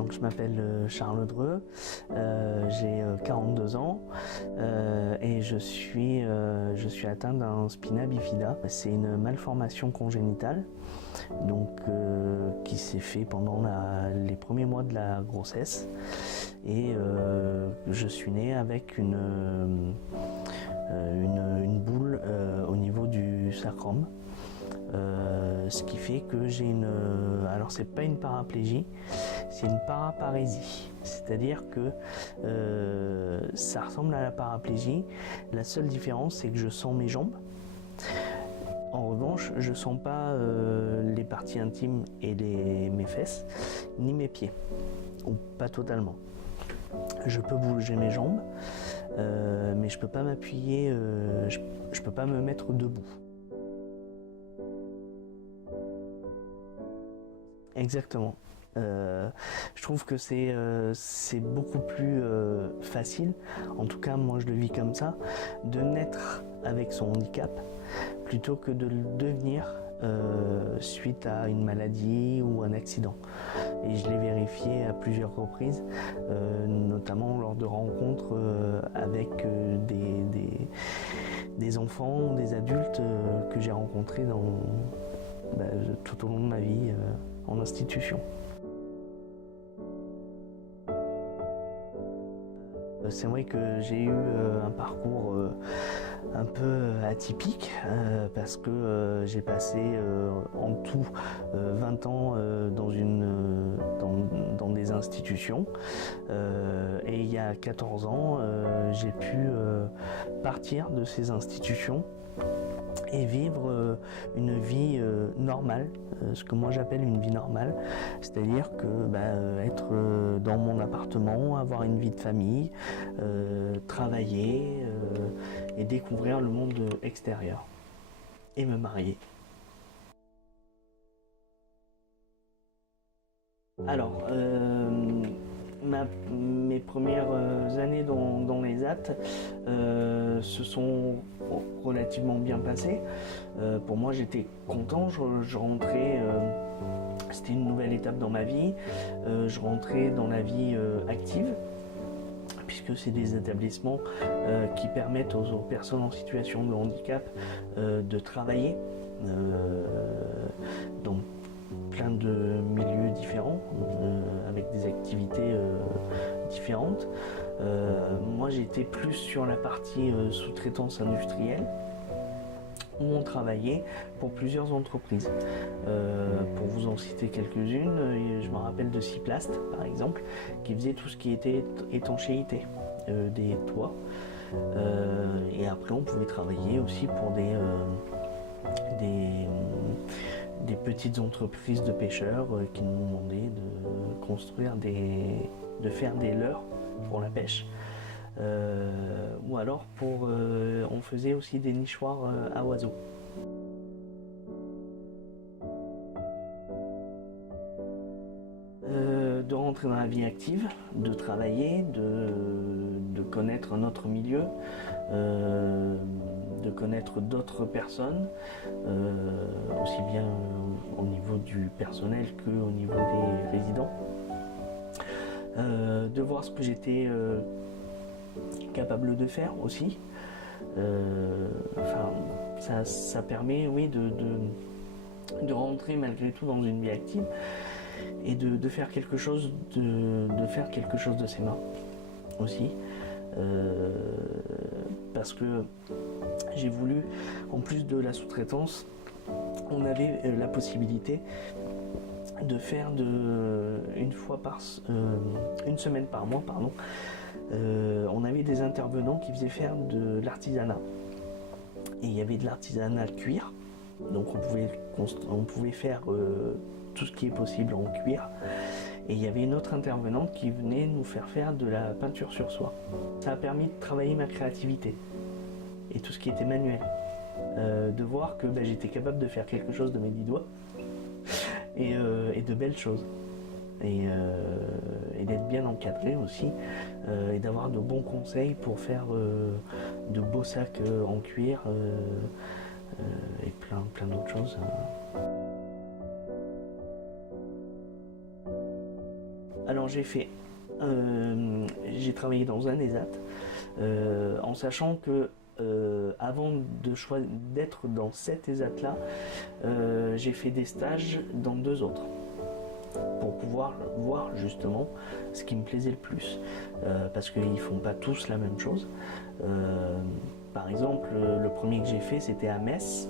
Donc je m'appelle Charles Dreux, j'ai 42 ans et je suis atteint d'un spina bifida. C'est une malformation congénitale donc, qui s'est fait pendant les premiers mois de la grossesse et je suis né avec une boule au niveau du sacrum. Ce qui fait que j'ai alors c'est pas une paraplégie, c'est une paraparésie. C'est-à-dire que ça ressemble à la paraplégie. La seule différence, c'est que je sens mes jambes. En revanche, je sens pas les parties intimes et mes fesses, ni mes pieds, ou pas totalement. Je peux bouger mes jambes, mais je peux pas m'appuyer, je peux pas me mettre debout. Exactement. Je trouve que c'est beaucoup plus facile, en tout cas moi je le vis comme ça, de naître avec son handicap plutôt que de le devenir suite à une maladie ou un accident. Et je l'ai vérifié à plusieurs reprises, notamment lors de rencontres avec des enfants, des adultes que j'ai rencontrés tout au long de ma vie en institution. C'est vrai que j'ai eu un parcours un peu atypique parce que j'ai passé en tout 20 ans dans des institutions et il y a 14 ans j'ai pu partir de ces institutions et vivre une vie normale, ce que moi j'appelle une vie normale, c'est-à-dire que être dans mon appartement, avoir une vie de famille, travailler et découvrir le monde extérieur et me marier. Alors, mes premières années dans les AT se sont relativement bien passées. Pour moi, j'étais content, je rentrais, c'était une nouvelle étape dans ma vie, je rentrais dans la vie active, puisque c'est des établissements qui permettent aux personnes en situation de handicap de travailler dans plein de milieux différents, avec des activités différentes. Moi j'étais plus sur la partie sous-traitance industrielle, où on travaillait pour plusieurs entreprises. Pour vous en citer quelques-unes, je me rappelle de Ciplast par exemple, qui faisait tout ce qui était étanchéité des toits. Et après on pouvait travailler aussi pour des petites entreprises de pêcheurs qui nous demandaient de construire de faire des leurres pour la pêche. Ou alors on faisait aussi des nichoirs à oiseaux. De rentrer dans la vie active, de travailler, de connaître notre milieu, de connaître d'autres personnes, aussi bien au niveau du personnel qu'au niveau des résidents, de voir ce que j'étais capable de faire aussi. Ça permet, oui, de rentrer malgré tout dans une vie active et de faire quelque chose de ses mains aussi. Parce que j'ai voulu, en plus de la sous-traitance, on avait la possibilité de faire une semaine par mois, on avait des intervenants qui faisaient faire de l'artisanat. Et il y avait de l'artisanat cuir, donc on pouvait faire tout ce qui est possible en cuir. Et il y avait une autre intervenante qui venait nous faire de la peinture sur soie. Ça a permis de travailler ma créativité et tout ce qui était manuel. De voir que j'étais capable de faire quelque chose de mes 10 doigts et de belles choses. Et d'être bien encadré aussi, et d'avoir de bons conseils pour faire de beaux sacs en cuir et plein d'autres choses. Alors j'ai travaillé dans un ESAT, en sachant que avant d'être dans cet ESAT-là, j'ai fait des stages dans 2 autres pour pouvoir voir justement ce qui me plaisait le plus, parce qu'ils ne font pas tous la même chose. Par exemple, le premier que j'ai fait, c'était à Metz.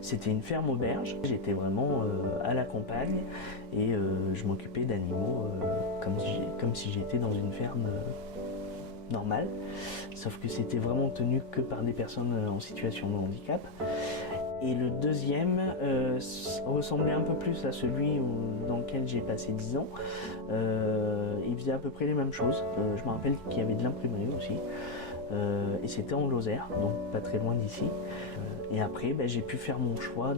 C'était une ferme auberge. J'étais vraiment à la campagne et je m'occupais d'animaux comme si j'étais dans une ferme normale. Sauf que c'était vraiment tenu que par des personnes en situation de handicap. Et le deuxième ressemblait un peu plus à celui dans lequel j'ai passé 10 ans. Il faisait à peu près les mêmes choses. Je me rappelle qu'il y avait de l'imprimerie aussi. Et c'était en Lozère, donc pas très loin d'ici. Et après, j'ai pu faire mon choix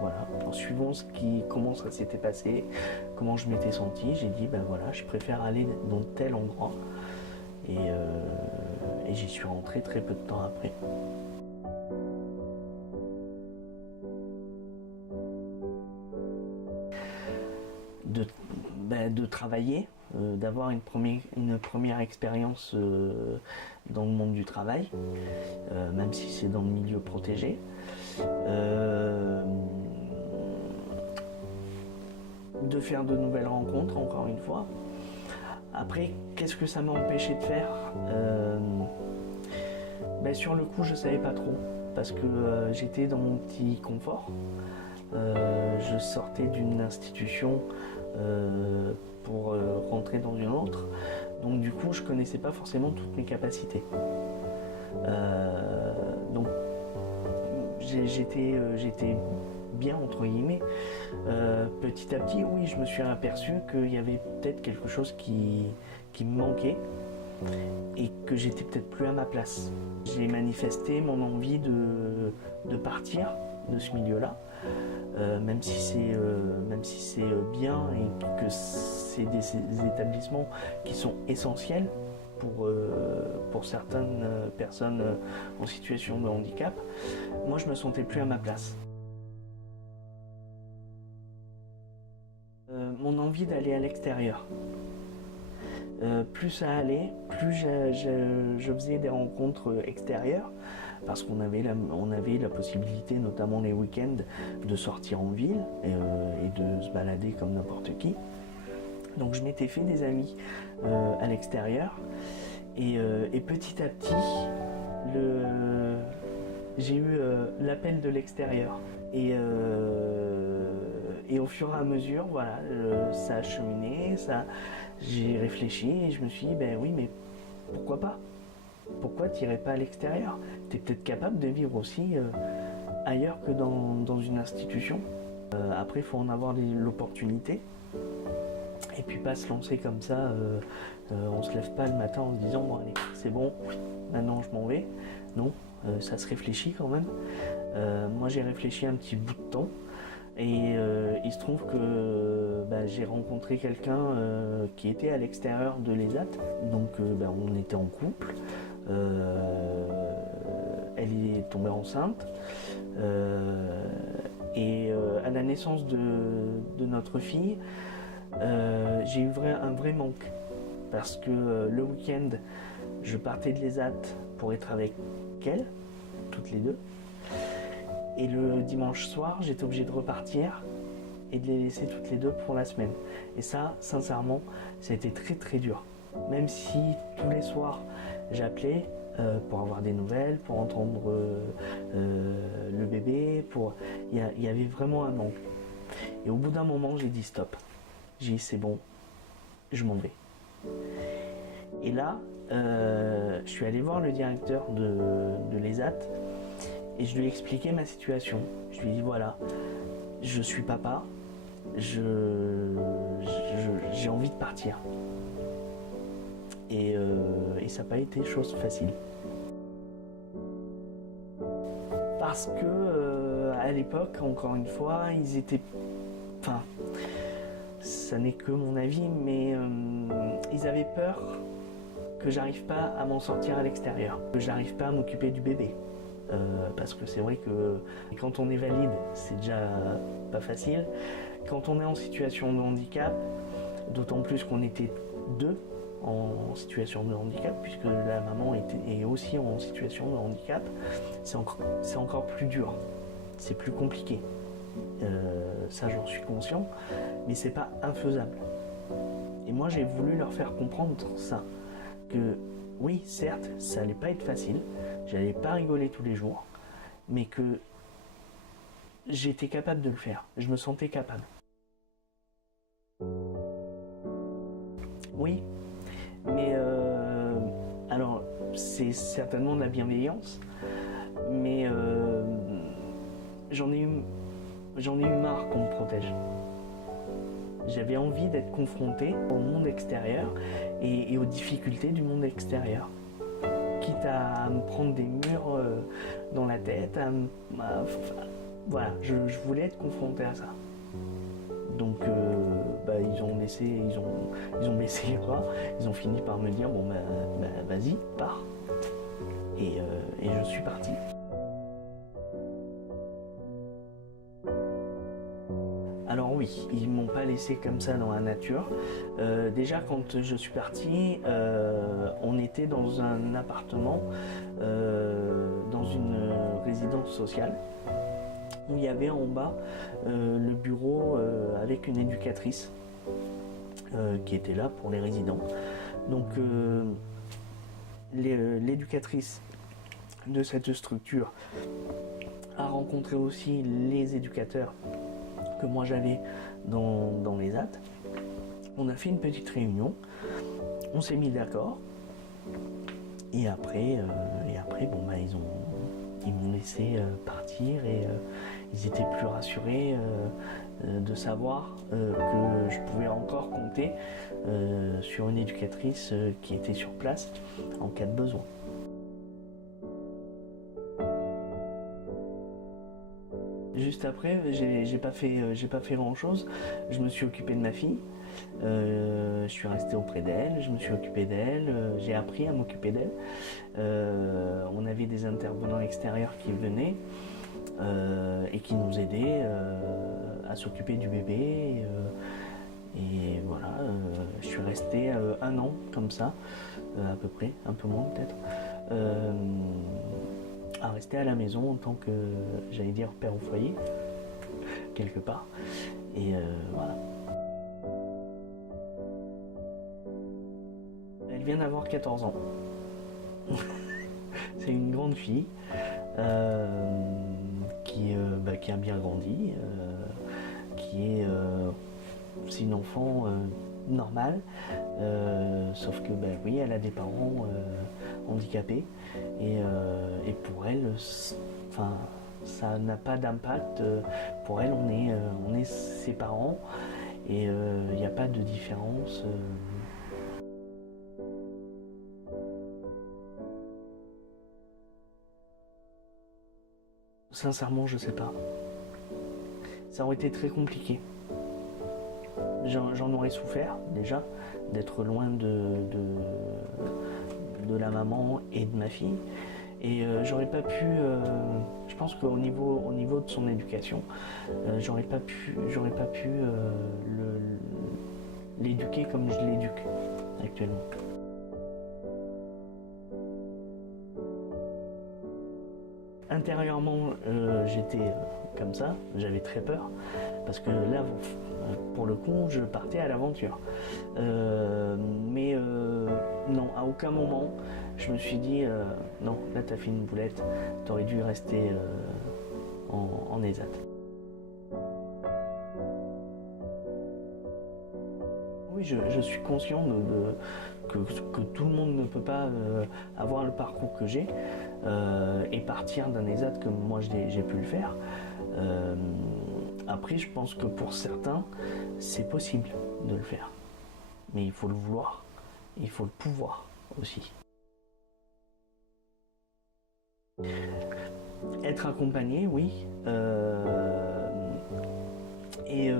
voilà, en suivant comment ça s'était passé, comment je m'étais senti. J'ai dit, voilà, je préfère aller dans tel endroit. Et j'y suis rentré très peu de temps après. De travailler, d'avoir une première expérience dans le monde du travail, même si c'est dans le milieu protégé. De faire de nouvelles rencontres, encore une fois. Après, qu'est-ce que ça m'a empêché de faire? Sur le coup, je ne savais pas trop, parce que j'étais dans mon petit confort. Je sortais d'une institution pour rentrer dans une autre, donc du coup je connaissais pas forcément toutes mes capacités, donc j'étais bien entre guillemets. Petit à petit, oui, je me suis aperçu qu'il y avait peut-être quelque chose qui me manquait et que j'étais peut-être plus à ma place. J'ai manifesté mon envie de partir de ce milieu-là, même si c'est bien et que c'est des établissements qui sont essentiels pour certaines personnes en situation de handicap. Moi, je me sentais plus à ma place. Mon envie d'aller à l'extérieur. Plus ça allait, plus je faisais des rencontres extérieures, parce qu'on avait la possibilité, notamment les week-ends, de sortir en ville et de se balader comme n'importe qui. Donc je m'étais fait des amis à l'extérieur, et petit à petit, j'ai eu l'appel de l'extérieur. Et au fur et à mesure, voilà, ça a cheminé, j'ai réfléchi et je me suis dit, oui, mais pourquoi pas? Pourquoi tu n'irais pas à l'extérieur? Tu es peut-être capable de vivre aussi ailleurs que dans une institution. Après, il faut en avoir l'opportunité. Et puis pas se lancer comme ça, on se lève pas le matin en se disant, bon allez, c'est bon, maintenant je m'en vais. Non, ça se réfléchit quand même. Moi j'ai réfléchi un petit bout de temps. Et il se trouve que j'ai rencontré quelqu'un qui était à l'extérieur de l'ESAT. Donc on était en couple. Elle est tombée enceinte. Et à la naissance de notre fille, j'ai eu un vrai manque. Parce que le week-end, je partais de l'ESAT pour être avec elle, toutes les deux. Et le dimanche soir, j'étais obligé de repartir et de les laisser toutes les deux pour la semaine. Et ça, sincèrement, ça a été très très dur. Même si tous les soirs, j'appelais pour avoir des nouvelles, pour entendre le bébé, il y avait vraiment un manque. Et au bout d'un moment, j'ai dit stop. J'ai dit c'est bon, je m'en vais. Et là, je suis allé voir le directeur de l'ESAT. Et je lui ai expliqué ma situation. Je lui ai dit voilà, je suis papa, j'ai envie de partir. Et ça n'a pas été chose facile. Parce que à l'époque, encore une fois, ils étaient... Enfin, ça n'est que mon avis, mais ils avaient peur que j'arrive pas à m'en sortir à l'extérieur, que j'arrive pas à m'occuper du bébé. Parce que c'est vrai que quand on est valide, c'est déjà pas facile. Quand on est en situation de handicap, d'autant plus qu'on était deux en situation de handicap, puisque la maman est aussi en situation de handicap. C'est encore plus dur, c'est plus compliqué. Ça, j'en suis conscient, mais c'est pas infaisable. Et moi, j'ai voulu leur faire comprendre ça, que oui, certes, ça allait pas être facile, j'allais pas rigoler tous les jours, mais que j'étais capable de le faire, je me sentais capable. Oui, mais alors c'est certainement de la bienveillance, mais j'en ai eu marre qu'on me protège. J'avais envie d'être confronté au monde extérieur et aux difficultés du monde extérieur. Quitte à me prendre des murs dans la tête, voilà, je voulais être confronté à ça. Donc ils ont baissé les bras, ils ont fini par me dire bon vas-y, pars. Et je suis parti. Alors oui, ils m'ont pas laissé comme ça dans la nature. Déjà quand je suis parti, on était dans un appartement, dans une résidence sociale, où il y avait en bas le bureau avec une éducatrice qui était là pour les résidents. Donc l'éducatrice de cette structure a rencontré aussi les éducateurs que moi j'avais dans les AT. On a fait une petite réunion, on s'est mis d'accord, et après ils m'ont laissé partir et ils étaient plus rassurés de savoir que je pouvais encore compter sur une éducatrice qui était sur place en cas de besoin. Juste après, j'ai pas fait grand chose. Je me suis occupé de ma fille. Je suis resté auprès d'elle, je me suis occupé d'elle, j'ai appris à m'occuper d'elle. On avait des intervenants extérieurs qui venaient et qui nous aidaient à s'occuper du bébé. Et voilà, je suis resté 1 an comme ça, à peu près, un peu moins peut-être, à rester à la maison en tant que, j'allais dire, père au foyer, quelque part. Et voilà. Elle vient d'avoir 14 ans. C'est une grande fille qui a bien grandi, qui est c'est une enfant normale, sauf que oui, elle a des parents handicapés et pour elle, ça n'a pas d'impact. Pour elle, on est ses parents et il n'y a pas de différence. Sincèrement, je sais pas. Ça aurait été très compliqué. J'en aurais souffert déjà d'être loin de la maman et de ma fille. Et j'aurais pas pu. Je pense qu'au niveau de son éducation, j'aurais pas pu l'éduquer comme je l'éduque actuellement. Intérieurement, j'étais comme ça, j'avais très peur, parce que là, pour le coup, je partais à l'aventure. Mais non, à aucun moment, je me suis dit, non, là t'as fait une boulette, t'aurais dû rester en ESAT. Oui, je suis conscient que tout le monde ne peut pas avoir le parcours que j'ai et partir d'un ESAT comme moi j'ai pu le faire. Après, je pense que pour certains, c'est possible de le faire. Mais il faut le vouloir, il faut le pouvoir aussi. Être accompagné, oui. Et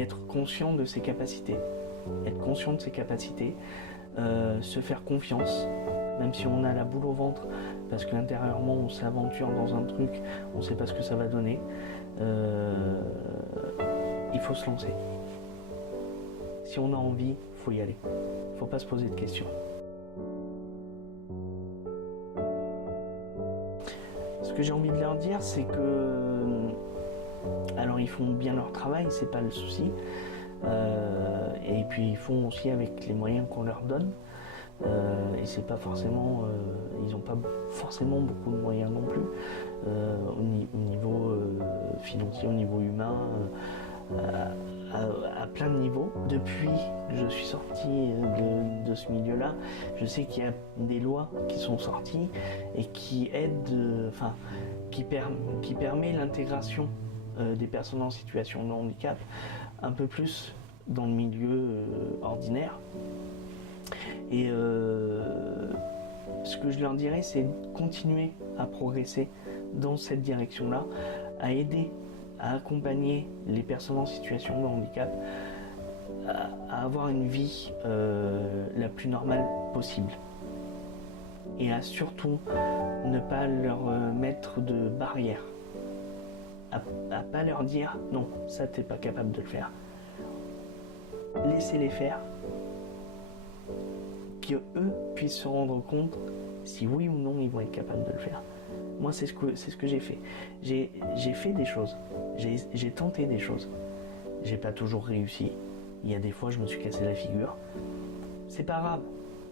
être conscient de ses capacités. Être conscient de ses capacités, se faire confiance, même si on a la boule au ventre, parce qu'intérieurement on s'aventure dans un truc, on ne sait pas ce que ça va donner. Il faut se lancer. si on a envie, faut y aller. Faut pas se poser de questions. Ce que j'ai envie de leur dire, c'est que, alors ils font bien leur travail, c'est pas le souci, et puis ils font aussi avec les moyens qu'on leur donne, et c'est pas forcément, ils n'ont pas forcément beaucoup de moyens non plus, au niveau financier, au niveau humain, à plein de niveaux. Depuis que je suis sorti de ce milieu-là, je sais qu'il y a des lois qui sont sorties et qui aident, qui permet l'intégration des personnes en situation de handicap un peu plus dans le milieu ordinaire. Et ce que je leur dirais, c'est de continuer à progresser dans cette direction-là, à aider, à accompagner les personnes en situation de handicap à avoir une vie la plus normale possible. Et à surtout ne pas leur mettre de barrières. À pas leur dire non, ça t'es pas capable de le faire. Laissez-les faire, qu'eux puissent se rendre compte si oui ou non ils vont être capables de le faire. Moi, c'est ce que j'ai fait. J'ai fait des choses, j'ai tenté des choses. J'ai pas toujours réussi. Il y a des fois, je me suis cassé la figure. C'est pas grave.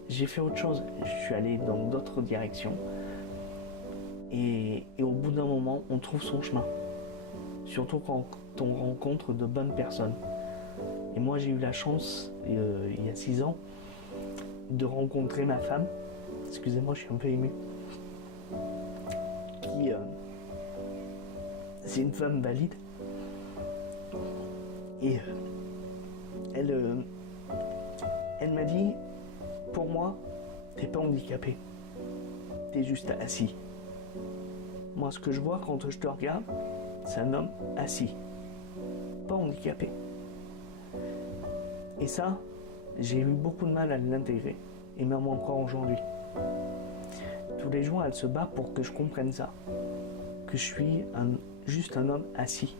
J'ai fait autre chose. Je suis allé dans d'autres directions. Et au bout d'un moment, on trouve son chemin. Surtout quand on rencontre de bonnes personnes. Et moi, j'ai eu la chance, il y a 6 ans, de rencontrer ma femme. Excusez-moi, je suis un peu ému. C'est une femme valide. Et elle m'a dit, pour moi, t'es pas handicapé. T'es juste assis. Moi, ce que je vois quand je te regarde, c'est un homme assis, pas handicapé. Et ça, j'ai eu beaucoup de mal à l'intégrer, et même encore aujourd'hui. Tous les jours, elle se bat pour que je comprenne ça, que je suis juste un homme assis,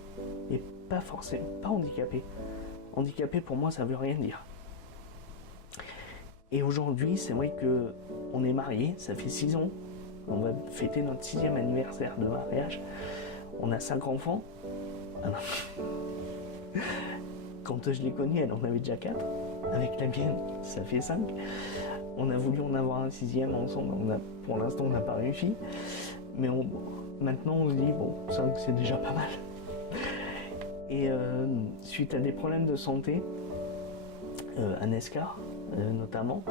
et pas forcément, pas handicapé. Handicapé, pour moi, ça veut rien dire. Et aujourd'hui, c'est vrai que on est mariés, ça fait 6 ans, on va fêter notre 6e anniversaire de mariage. On a 5 enfants. Quand je l'ai connue, elle en avait déjà 4. Avec la mienne, ça fait 5. On a voulu en avoir un 6e ensemble. Pour l'instant, on n'a pas réussi. Mais maintenant, on se dit, bon, 5, c'est déjà pas mal. Et suite à des problèmes de santé, à Nescar notamment,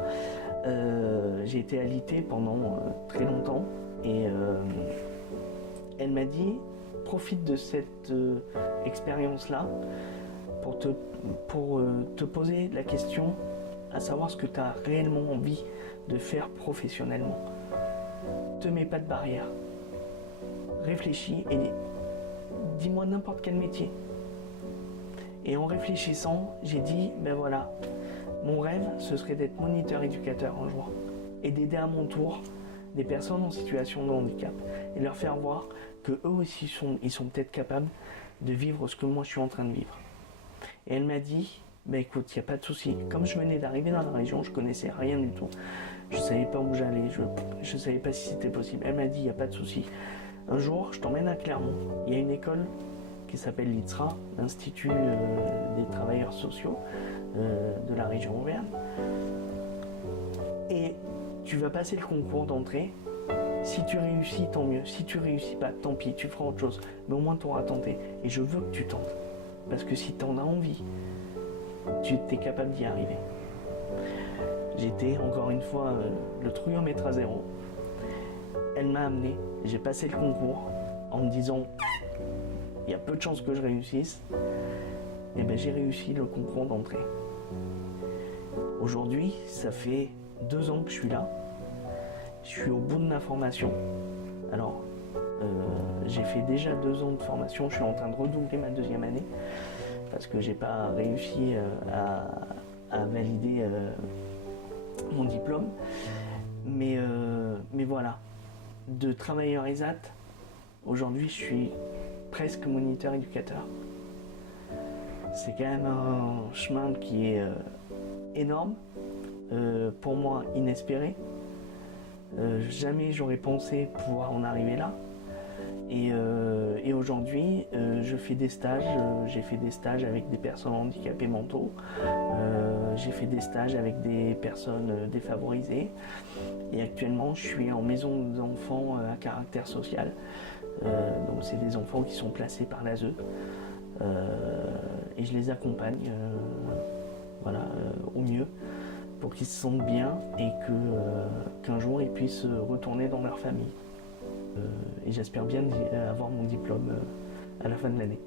j'ai été alité pendant très longtemps. Et elle m'a dit, profite de cette expérience-là pour te poser la question à savoir ce que tu as réellement envie de faire professionnellement. Te mets pas de barrière. Réfléchis et dis-moi n'importe quel métier. Et en réfléchissant, j'ai dit, ben voilà, mon rêve, ce serait d'être moniteur éducateur un jour et d'aider à mon tour des personnes en situation de handicap et leur faire voir que eux aussi ils sont peut-être capables de vivre ce que moi je suis en train de vivre. Et elle m'a dit, bah écoute, il n'y a pas de souci. Comme je venais d'arriver dans la région, je connaissais rien du tout. Je savais pas où j'allais, je savais pas si c'était possible. Elle m'a dit, il n'y a pas de souci. Un jour, je t'emmène à Clermont. Il y a une école qui s'appelle l'ITSRA, l'Institut des travailleurs sociaux de la région Auvergne. Et tu vas passer le concours d'entrée. Si tu réussis, tant mieux. Si tu réussis pas, tant pis, tu feras autre chose. Mais au moins, tu auras tenté. Et je veux que tu tentes. Parce que si tu en as envie, tu es capable d'y arriver. J'étais, encore une fois, le trouillomètre à 0. Elle m'a amené. J'ai passé le concours en me disant, il y a peu de chances que je réussisse. Et bien, j'ai réussi le concours d'entrée. Aujourd'hui, ça fait 2 ans que je suis là. Je suis au bout de ma formation. Alors, j'ai fait déjà 2 ans de formation. Je suis en train de redoubler ma 2e année parce que j'ai pas réussi à valider mon diplôme. Mais voilà, de travailleur ESAT, aujourd'hui, je suis presque moniteur éducateur. C'est quand même un chemin qui est énorme, pour moi inespéré. Jamais j'aurais pensé pouvoir en arriver là. Et aujourd'hui, je fais des stages. J'ai fait des stages avec des personnes handicapées mentaux. J'ai fait des stages avec des personnes défavorisées. Et actuellement, je suis en maison d'enfants à caractère social. Donc, c'est des enfants qui sont placés par l'ASE. Et je les accompagne au mieux pour qu'ils se sentent bien et qu'un jour ils puissent retourner dans leur famille. Et j'espère bien avoir mon diplôme à la fin de l'année.